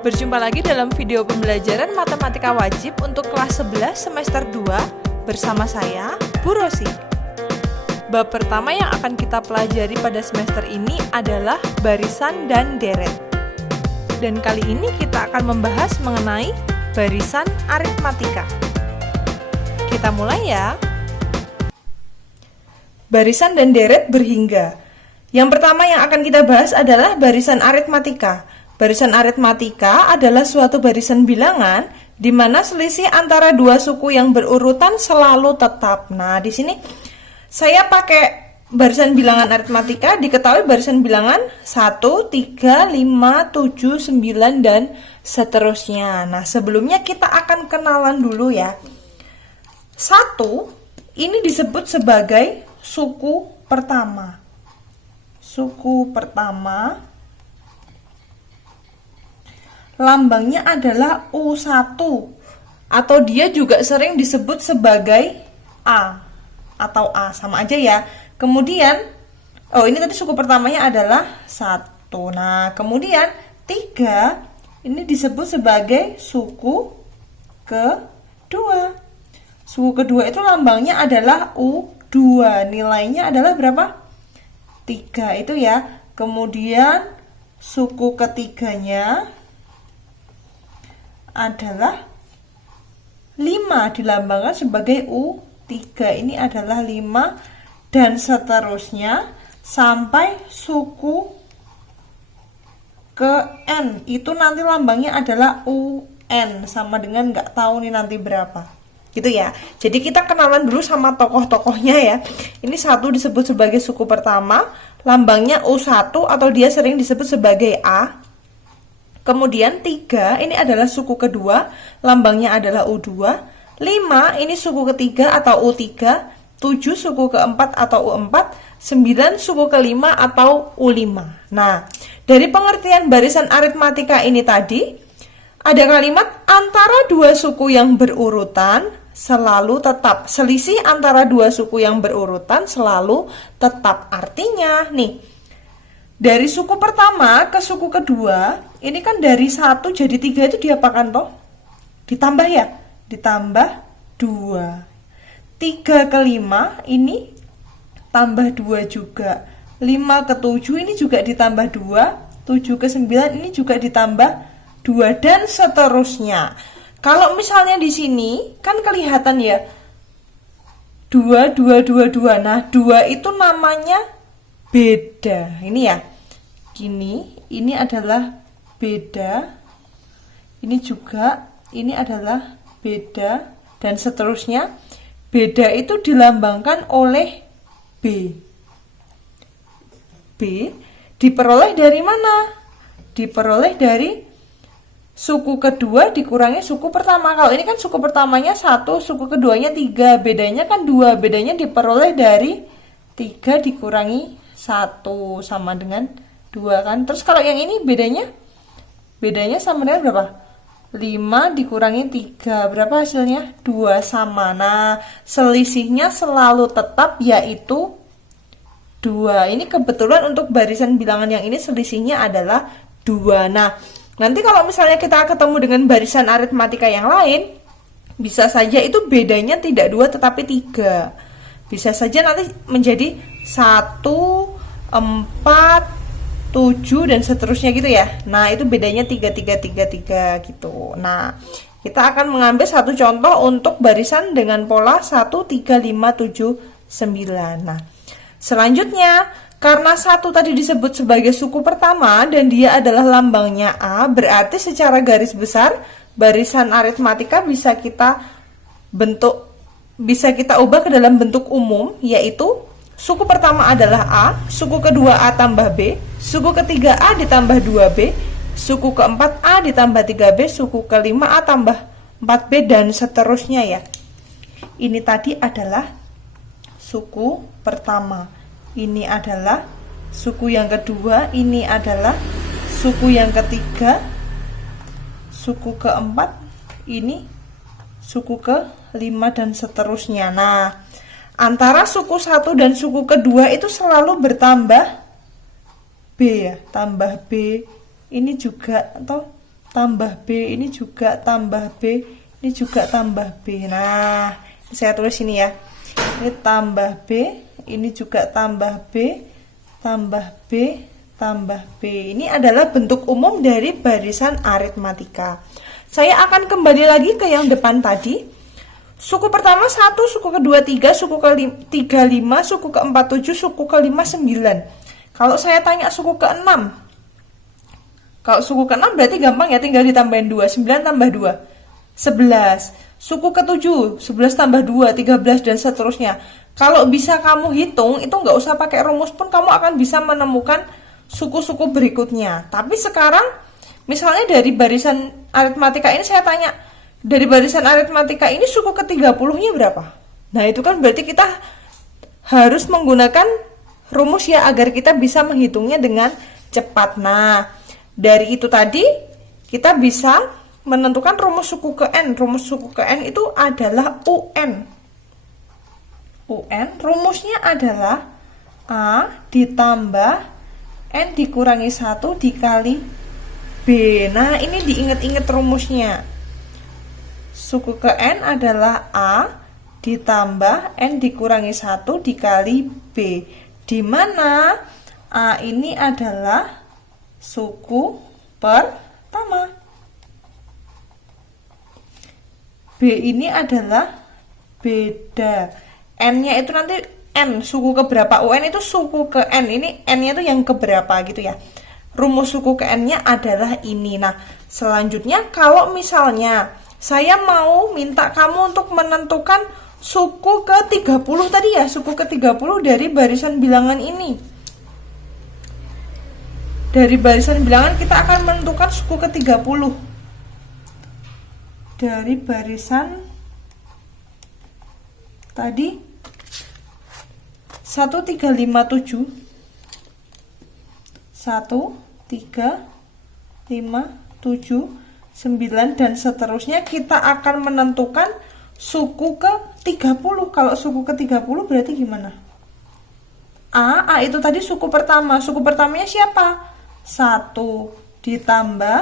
Berjumpa lagi dalam video pembelajaran matematika wajib untuk kelas 11 semester 2 bersama saya, Bu Rosi. Bab pertama yang akan kita pelajari pada semester ini adalah barisan dan deret. Dan kali ini kita akan membahas mengenai barisan aritmatika. Kita mulai ya. Barisan dan deret berhingga. Yang pertama yang akan kita bahas adalah barisan aritmatika. Barisan aritmatika adalah suatu barisan bilangan di mana selisih antara dua suku yang berurutan selalu tetap. Nah, di sini saya pakai barisan bilangan aritmatika, diketahui barisan bilangan 1, 3, 5, 7, 9, dan seterusnya. Nah, sebelumnya kita akan kenalan dulu ya. 1, ini disebut sebagai suku pertama. Suku pertama. Lambangnya adalah U1 atau dia juga sering disebut sebagai A atau A, sama aja ya. Kemudian ini tadi suku pertamanya adalah 1. Nah, kemudian 3 ini disebut sebagai suku kedua. Suku kedua itu lambangnya adalah U2. Nilainya adalah berapa? 3 itu ya. Kemudian suku ketiganya adalah 5, dilambangkan sebagai U3. Ini adalah 5 dan seterusnya sampai suku ke N. Itu nanti lambangnya adalah UN, sama dengan nggak tahu nih nanti berapa. Gitu ya. Jadi kita kenalan dulu sama tokoh-tokohnya ya. Ini 1 disebut sebagai suku pertama, lambangnya U1 atau dia sering disebut sebagai A. Kemudian 3 ini adalah suku kedua, lambangnya adalah U2. 5 ini suku ketiga atau U3. 7 suku keempat atau U4. 9 suku kelima atau U5. Nah, dari pengertian barisan aritmatika ini tadi, ada kalimat antara dua suku yang berurutan selalu tetap. Selisih antara dua suku yang berurutan selalu tetap. Artinya nih, dari suku pertama ke suku kedua, ini kan dari 1 jadi 3 itu diapakan toh? Ditambah ya? Ditambah 2. 3 ke 5 ini tambah 2 juga. 5 ke 7 ini juga ditambah 2. 7 ke 9 ini juga ditambah 2 dan seterusnya. Kalau misalnya di sini kan kelihatan ya 2, 2, 2, 2. Nah, 2 itu namanya beda. Ini ya. Ini adalah beda. Ini juga, ini adalah beda dan seterusnya. Beda itu dilambangkan oleh B. B diperoleh dari mana? Diperoleh dari suku kedua dikurangi suku pertama. Kalau ini kan suku pertamanya 1, suku keduanya 3. Bedanya kan 2. Bedanya diperoleh dari 3 dikurangi 1 sama dengan 2 kan. Terus kalau yang ini bedanya sama dengan berapa? 5 dikurangi 3. Berapa hasilnya? 2 sama. Nah, selisihnya selalu tetap yaitu 2. Ini kebetulan untuk barisan bilangan yang ini selisihnya adalah 2. Nah, nanti kalau misalnya kita ketemu dengan barisan aritmatika yang lain, bisa saja itu bedanya tidak 2 tetapi 3. Bisa saja nanti menjadi 1, 4, 7 dan seterusnya gitu ya. Nah, itu bedanya 3, 3, 3, 3 gitu. Nah, kita akan mengambil satu contoh untuk barisan dengan pola 1, 3, 5, 7, 9. Nah, selanjutnya karena 1 tadi disebut sebagai suku pertama dan dia adalah lambangnya A, berarti secara garis besar barisan aritmatika bisa kita ubah ke dalam bentuk umum, yaitu suku pertama adalah A, suku kedua A tambah B, suku ketiga A ditambah 2B, suku keempat A ditambah 3B, suku kelima A tambah 4B, dan seterusnya ya. Ini tadi adalah suku pertama. Ini adalah suku yang kedua, ini adalah suku yang ketiga, suku keempat, ini suku kelima, dan seterusnya. Nah, antara suku 1 dan suku kedua itu selalu bertambah B ya, tambah B. Ini juga atau tambah B, ini juga tambah B, ini juga tambah B. Nah, saya tulis ini ya. Ini tambah B, ini juga tambah B, tambah B, tambah B. Ini adalah bentuk umum dari barisan aritmatika. Saya akan kembali lagi ke yang depan tadi. Suku pertama 1, suku kedua 3, suku ketiga 5, suku keempat 7, suku kelima 9. Kalau saya tanya suku ke-6, kalau suku ke-6 berarti gampang ya, tinggal ditambahin 2, 9 tambah 2, 11. Suku ke-7, 11 tambah 2, 13 dan seterusnya. Kalau bisa kamu hitung, itu nggak usah pakai rumus pun kamu akan bisa menemukan suku-suku berikutnya. Tapi sekarang misalnya dari barisan aritmatika ini saya tanya, dari barisan aritmatika ini suku ke-30-nya berapa? Nah, itu kan berarti kita harus menggunakan rumus ya agar kita bisa menghitungnya dengan cepat. Nah, dari itu tadi kita bisa menentukan rumus suku ke N. Rumus suku ke N itu adalah UN. UN rumusnya adalah A ditambah N dikurangi 1 dikali B. Nah, ini diingat-ingat rumusnya. Suku ke N adalah A ditambah N dikurangi 1 dikali B, di mana A ini adalah suku pertama, B ini adalah beda. N-nya itu nanti N, suku ke berapa. UN itu suku ke N, ini N-nya itu yang keberapa gitu ya. Rumus suku ke N-nya adalah ini. Nah, selanjutnya kalau misalnya saya mau minta kamu untuk menentukan suku ke-30 tadi ya, suku ke-30 dari barisan bilangan ini. Dari barisan bilangan kita akan menentukan suku ke-30. Dari barisan tadi 1357 1, 3, 5, 7, 9 dan seterusnya, kita akan menentukan suku ke-30. Kalau suku ke-30 berarti gimana? A itu tadi suku pertama. Suku pertamanya siapa? 1 ditambah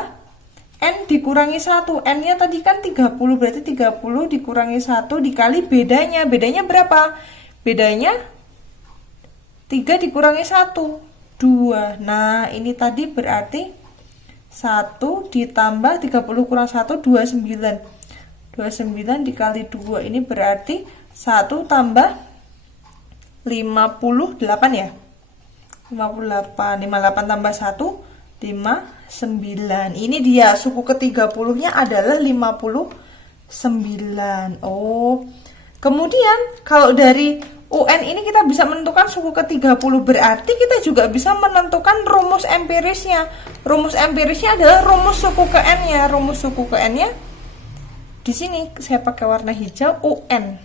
N dikurangi 1. N-nya tadi kan 30, berarti 30 dikurangi 1 dikali bedanya. Bedanya berapa? Bedanya 3 dikurangi 1. 2. Nah, ini tadi berarti 1 ditambah 30 kurang 1, 29. 29 dikali 2, ini berarti 1 tambah 58 ya. 58 tambah 1, 59. Ini dia suku ke-30-nya adalah 59. Oh. Kemudian kalau dari UN ini kita bisa menentukan suku ke-30, berarti kita juga bisa menentukan rumus empirisnya. Rumus empirisnya adalah rumus suku ke N-nya. Rumus suku ke N-nya di sini saya pakai warna hijau, UN.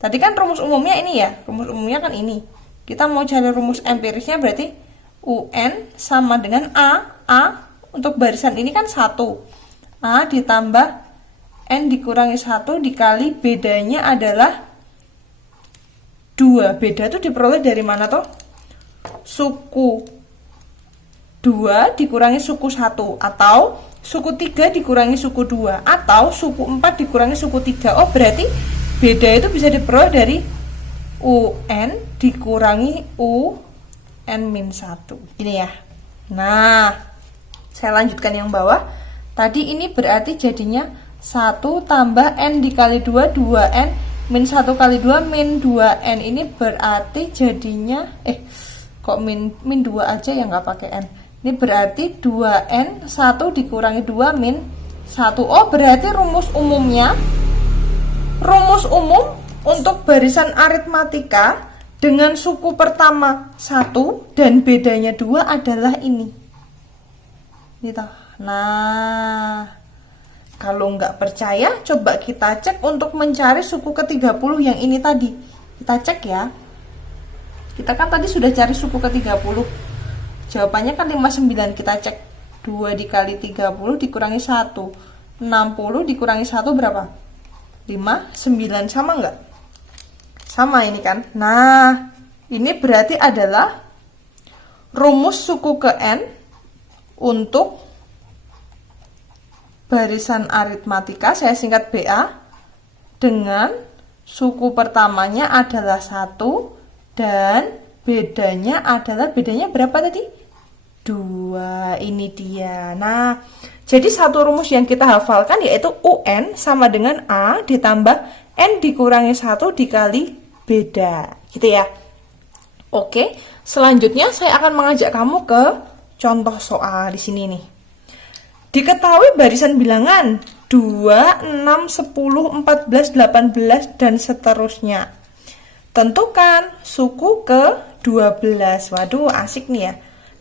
Tadi kan rumus umumnya ini ya, rumus umumnya kan ini. Kita mau cari rumus empirisnya berarti UN sama dengan A untuk barisan ini kan 1. A ditambah N dikurangi 1 dikali bedanya adalah 2. Beda itu diperoleh dari mana toh? Suku 2 dikurangi suku 1, atau suku 3 dikurangi suku 2, atau suku 4 dikurangi suku 3. Oh, berarti beda itu bisa diperoleh dari UN dikurangi UN-1. Ini ya. Nah, saya lanjutkan yang bawah. Tadi ini berarti jadinya 1 tambah N dikali 2, 2N min 1 kali 2 min 2N. Ini berarti jadinya kok min 2 aja ya, nggak pakai N. Ini berarti 2N 1 dikurangi 2 min 1. Oh, berarti rumus umum untuk barisan aritmatika dengan suku pertama 1 dan bedanya 2 adalah ini. Nah, kalau nggak percaya, coba kita cek untuk mencari suku ke-30 yang ini tadi. Kita cek ya. Kita kan tadi sudah cari suku ke-30. Jawabannya kan 59. Kita cek 2 dikali 30 dikurangi 1. 60 dikurangi 1 berapa? 59. Sama nggak? Sama ini kan. Nah, ini berarti adalah rumus suku ke N untuk barisan aritmatika, saya singkat BA, dengan suku pertamanya adalah 1 dan bedanya berapa tadi? 2. Ini dia. Nah, jadi satu rumus yang kita hafalkan yaitu UN sama dengan A ditambah N dikurangi 1 dikali beda. Gitu ya. Oke, selanjutnya saya akan mengajak kamu ke contoh soal di sini nih. Diketahui barisan bilangan 2, 6, 10, 14, 18, dan seterusnya. Tentukan suku ke-12. Waduh, asik nih ya.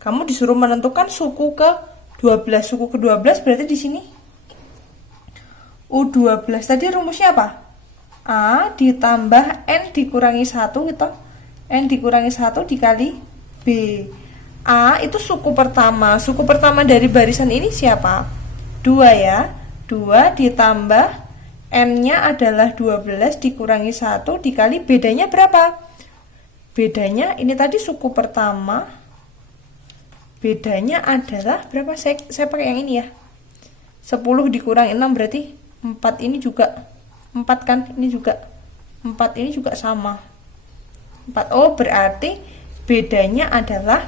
Kamu disuruh menentukan suku ke-12. Suku ke-12 berarti di sini U12. Tadi rumusnya apa? A ditambah N dikurangi 1 gitu. N dikurangi 1 dikali B. A itu suku pertama. Suku pertama dari barisan ini siapa? 2 ya. 2 ditambah N-nya adalah 12 dikurangi 1 dikali bedanya berapa? Bedanya ini tadi suku pertama. Bedanya adalah berapa? Saya pakai yang ini ya. 10 dikurangi 6 berarti 4 ini juga 4 kan? Ini juga 4 ini juga sama. 4. Oh, berarti bedanya adalah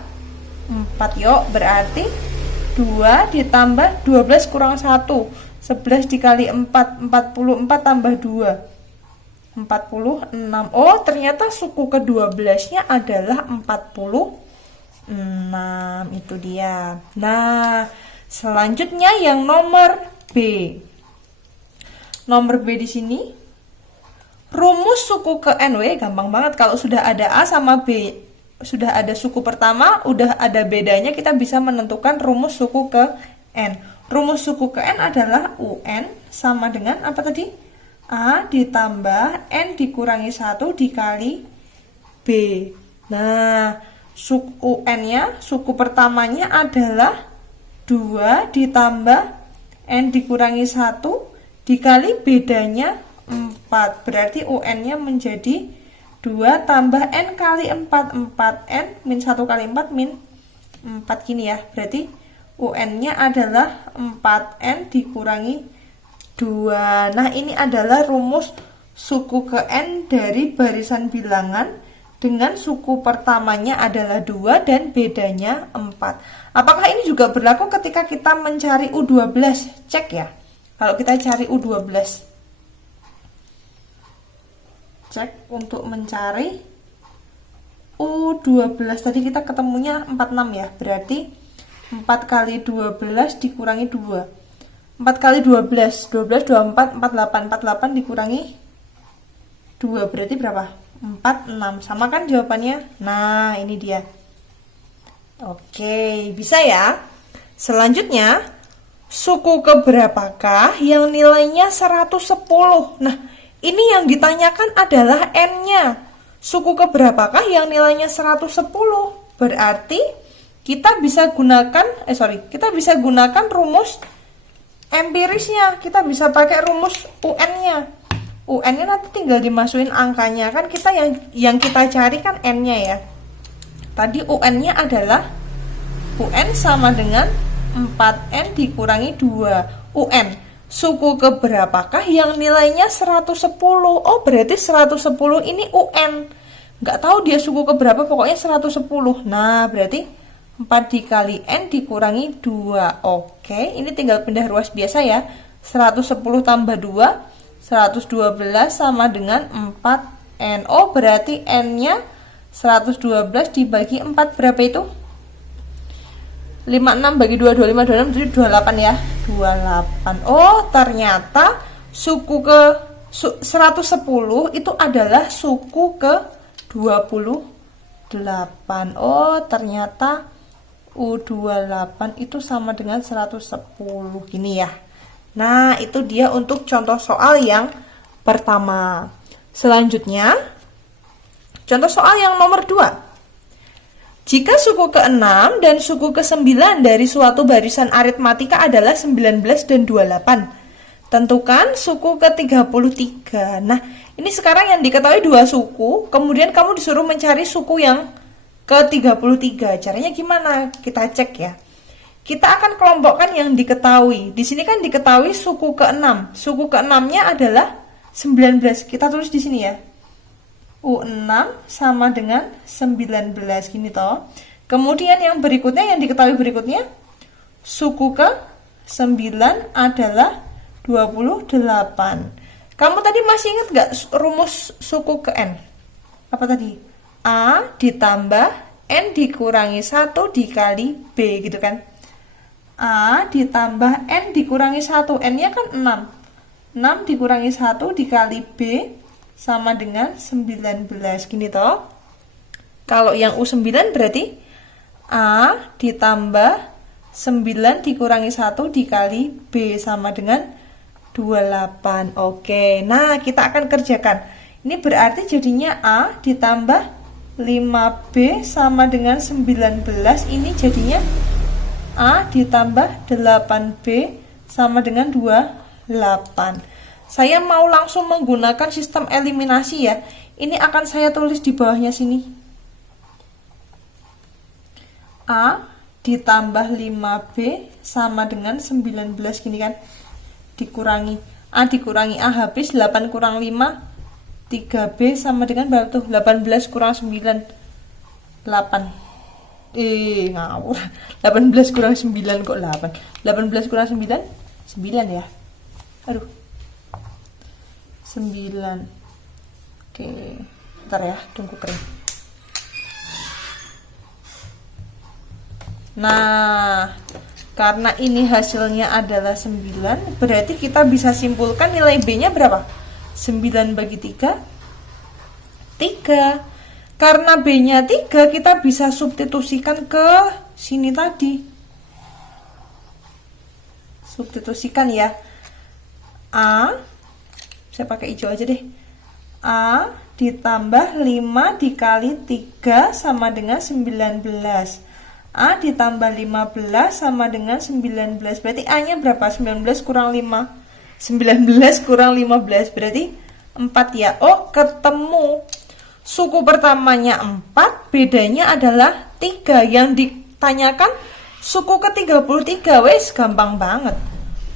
4. Yuk, berarti 2 ditambah 12 kurang 1. 11 dikali 4, 44 tambah 2. 46. Oh, ternyata suku ke-12-nya adalah 46. Itu dia. Nah, selanjutnya yang nomor B. Nomor B di sini rumus suku ke NW gampang banget. Kalau sudah ada A sama B, sudah ada suku pertama, udah ada bedanya, kita bisa menentukan rumus suku ke N. Rumus suku ke N adalah UN sama dengan apa tadi? A ditambah N dikurangi 1 dikali B. Nah, suku UN-nya, suku pertamanya adalah 2 ditambah N dikurangi 1 dikali bedanya 4. Berarti UN-nya menjadi 2 tambah N kali 4. 4N min 1 kali 4 min 4 gini ya. Berarti UN-nya adalah 4N dikurangi 2. Nah, ini adalah rumus suku ke N dari barisan bilangan dengan suku pertamanya adalah 2 dan bedanya 4. Apakah ini juga berlaku ketika kita mencari U12? Cek ya. Kalau kita cari U12, cek untuk mencari U12. Tadi kita ketemunya 46 ya. Berarti 4 kali 12 dikurangi 2. 4 kali 12, 12, 24, 48. 48 dikurangi 2. Berarti berapa? 46. Sama kan jawabannya? Nah, ini dia. Oke, bisa ya. Selanjutnya, suku keberapakah yang nilainya 110? Nah, ini yang ditanyakan adalah N-nya. Suku keberapakah yang nilainya 110? Berarti kita bisa gunakan rumus empirisnya. Kita bisa pakai rumus UN-nya. UN-nya nanti tinggal dimasukin angkanya. Kan kita yang kita cari kan N-nya ya. Tadi UN-nya adalah UN sama dengan 4N dikurangi 2. UN, suku keberapakah yang nilainya 110? Oh, berarti 110 ini UN. Nggak tahu dia suku keberapa, pokoknya 110. Nah, berarti 4 dikali N dikurangi 2. Oke, ini tinggal pindah ruas biasa ya. 110 tambah 2, 112 sama dengan 4N. Oh, berarti N-nya 112 dibagi 4 berapa itu? 56 bagi 2, 25, 26, jadi 28 ya. 28. Oh, ternyata suku ke 110 itu adalah suku ke 28. Oh, ternyata U28 itu sama dengan 110. Gini ya. Nah, itu dia untuk contoh soal yang pertama. Selanjutnya, contoh soal yang nomor 2. Jika suku ke-6 dan suku ke-9 dari suatu barisan aritmatika adalah 19 dan 28, tentukan suku ke-33. Nah, ini sekarang yang diketahui 2 suku, kemudian kamu disuruh mencari suku yang ke-33. Caranya gimana? Kita cek ya. kita akan kelompokkan yang diketahui. Di sini kan diketahui suku ke-6. Suku ke-6-nya adalah 19. Kita tulis di sini ya. U6 sama dengan 19 gini toh. Kemudian yang berikutnya, yang diketahui berikutnya, suku ke-9 adalah 28. Kamu tadi masih ingat gak rumus suku ke N? Apa tadi? A ditambah N dikurangi 1 dikali B gitu kan. A ditambah N dikurangi 1. N-nya kan 6. 6 dikurangi 1 dikali B sama dengan 19. Gini toh. Kalau yang U9 berarti A ditambah 9 dikurangi 1 dikali B sama dengan 28. Oke, nah kita akan kerjakan. Ini berarti jadinya A ditambah 5B sama dengan 19. Ini jadinya A ditambah 8B sama dengan 28. Saya mau langsung menggunakan sistem eliminasi ya. Ini akan saya tulis di bawahnya sini. A ditambah 5B sama dengan 19 gini kan. Dikurangi A dikurangi A habis 8 kurang 5 3B sama dengan berapa tuh? 18 kurang 9 8. Ngawur. 18 kurang 9 kok 8. 18 kurang 9 9 ya. Aduh. 9. Oke. Bentar ya, tunggu kering. Nah, karena ini hasilnya adalah 9, berarti kita bisa simpulkan nilai B-nya berapa? 9 bagi 3, 3. Karena B-nya 3, kita bisa substitusikan ke sini tadi. Substitusikan ya. A, saya pakai hijau aja deh. A ditambah 5 dikali 3 sama dengan 19. A ditambah 15 sama dengan 19. Berarti A-nya berapa? 19 kurang 5. 19 kurang 15 berarti 4 ya. Oh, ketemu. Suku pertamanya 4, bedanya adalah 3. Yang ditanyakan suku ke-33. Wes, gampang banget.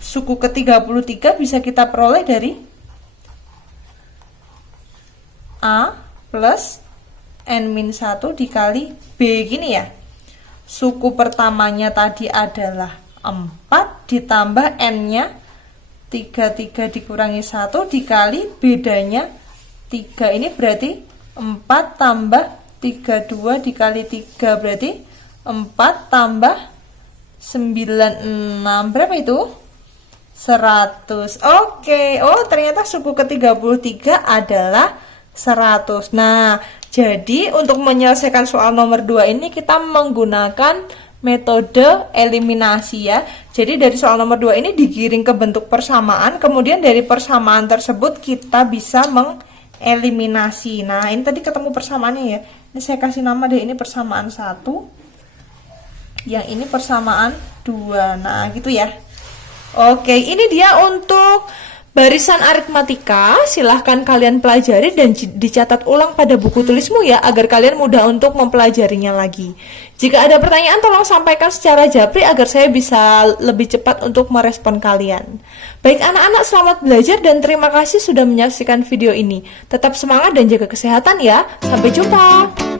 Suku ke-33 bisa kita peroleh dari A plus N-1 dikali B gini ya. Suku pertamanya tadi adalah 4 ditambah N-nya 33 dikurangi 1 dikali bedanya 3. Ini berarti 4 tambah 32 dikali 3 berarti 4 tambah 96 berapa itu? 100. Oke. Oh, ternyata suku ke-33 adalah 100. Nah, jadi untuk menyelesaikan soal nomor 2 ini kita menggunakan metode eliminasi ya. Jadi dari soal nomor 2 ini digiring ke bentuk persamaan, kemudian dari persamaan tersebut kita bisa mengeliminasi. Nah, ini tadi ketemu persamaannya ya. Ini saya kasih nama deh, ini persamaan 1. Yang ini persamaan 2. Nah, gitu ya. Oke, ini dia untuk barisan aritmatika. Silahkan kalian pelajari dan dicatat ulang pada buku tulismu ya, agar kalian mudah untuk mempelajarinya lagi. Jika ada pertanyaan tolong sampaikan secara japri agar saya bisa lebih cepat untuk merespon kalian. Baik anak-anak, selamat belajar dan terima kasih sudah menyaksikan video ini. Tetap semangat dan jaga kesehatan ya. Sampai jumpa.